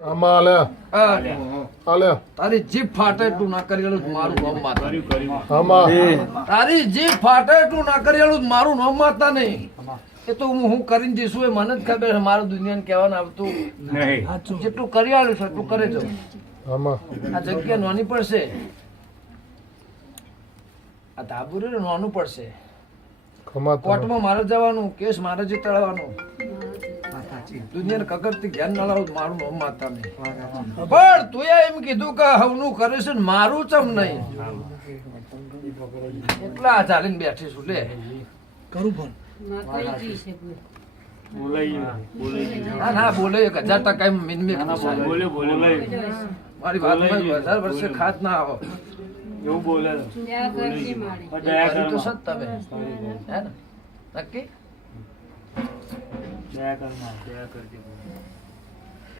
આમાં આલે આલે તારી જીભ ફાટે તું ના કરેલું મારું નામ માતા આમાં તારી જીભ ફાટે તું ના કરેલું મારું નામ માતા નહીં એ તો હું કરીને જઈશું એ મને જ ખબર છે મારું દુનિયાને કહેવાનું આવતું જેટલું કરી આવ્યું છે એટલું કરે છો આમાં આ જગ્યા નાની પડશે આ ધાબુ રહ્યું નાનું પડશે ખમા કોર્ટમાં મારે જવાનું કેસ મારે જ તળવાનું દુનિયાને કકડથી જ્ઞાન ના લાવું મારું નામ માતા નહીં પણ તું એમ કીધું કે હવનું કરે છે ને મારું ચમ નહીં એટલા ચાલીને બેઠી છું લે કરું ફોન ના ના બોલે 1000% મિનિમમ મારી વાતમાં 1000 વર્ષે ખાત ના આવો એવું બોલે તો સત તમે હે ને નક્કી દયા કર માં દયા કરજે